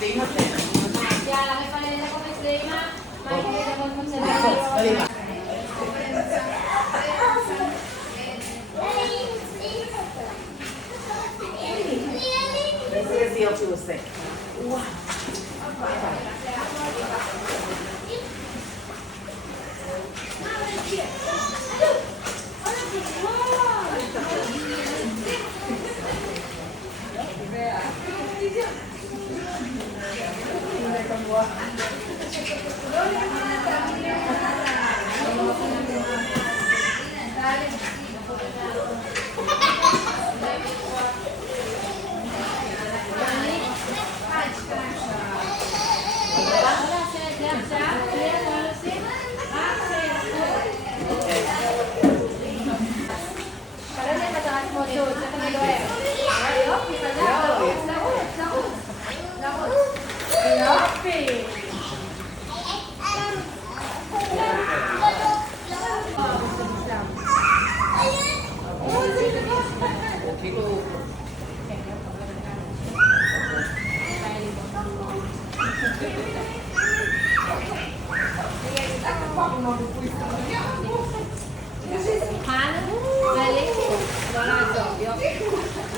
לאמא שלך. יאללה, רפאל, איזה קומץ לאמא? מה יקרה לבוא קומץ לאמא? איזה יופי הוא עושה. וואו.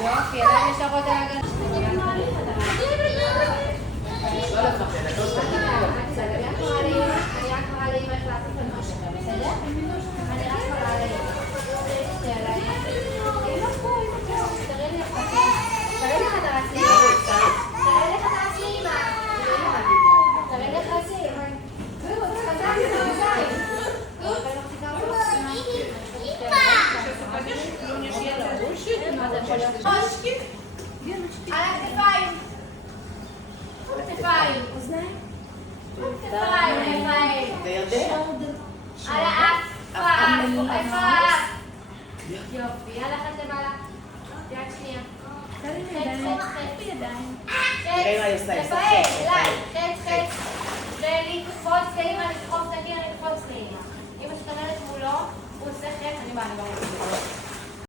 יופי, עדיין יש אורות על הגן. אני רק מראה לאמא איך לעשות את הנושא, בסדר? אני רק מראה לאמא. תראה לי איך אתה רץ לאמא. תראה לי איך אתה רץ לאמא. תראה לי איך רץ לאמא. חזק, זה חזק. על הכתפיים. כתפיים. אוזניים. כתפיים, על האף. איפה האף? יופי, יאללה חצי מעלה. יד שנייה. חץ, חץ. ולקפוץ לאמא, לדחוף את הקיר, לקפוץ לאמא. אמא שתרדת מולו, הוא עושה חץ, אני באה.